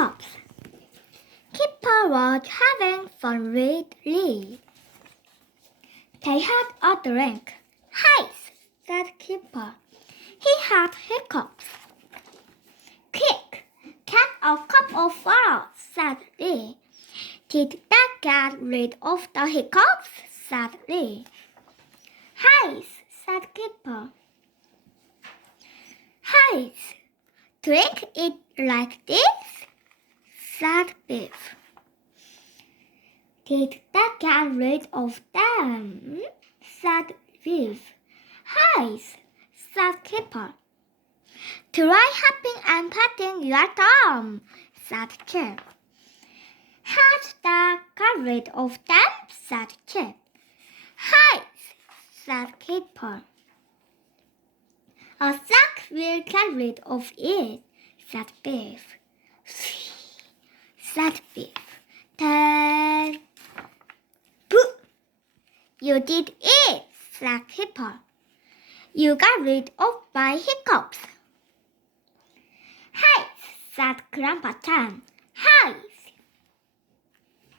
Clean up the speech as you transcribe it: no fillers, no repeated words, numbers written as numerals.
Hiccups. Keeper was having fun with Lee. They had a drink. Hey, said Keeper. He had hiccups. Quick, get a cup of water, said Lee. Did that get rid of the hiccups? Said Lee. Hey, said Keeper. Hey, drink it like this, said Biff. Did that get rid of them? Said Biff. Hey, said Keeper. Try helping and patting your thumb, said Chip. Has that got rid of them? Said Chip. Hey, said Keeper. A sack will get rid of it, said Biff. Said Biff. Then, pooh! You did it, said Keeper. You got rid of my hiccups. Hey, said Grandpa Chan. Hey,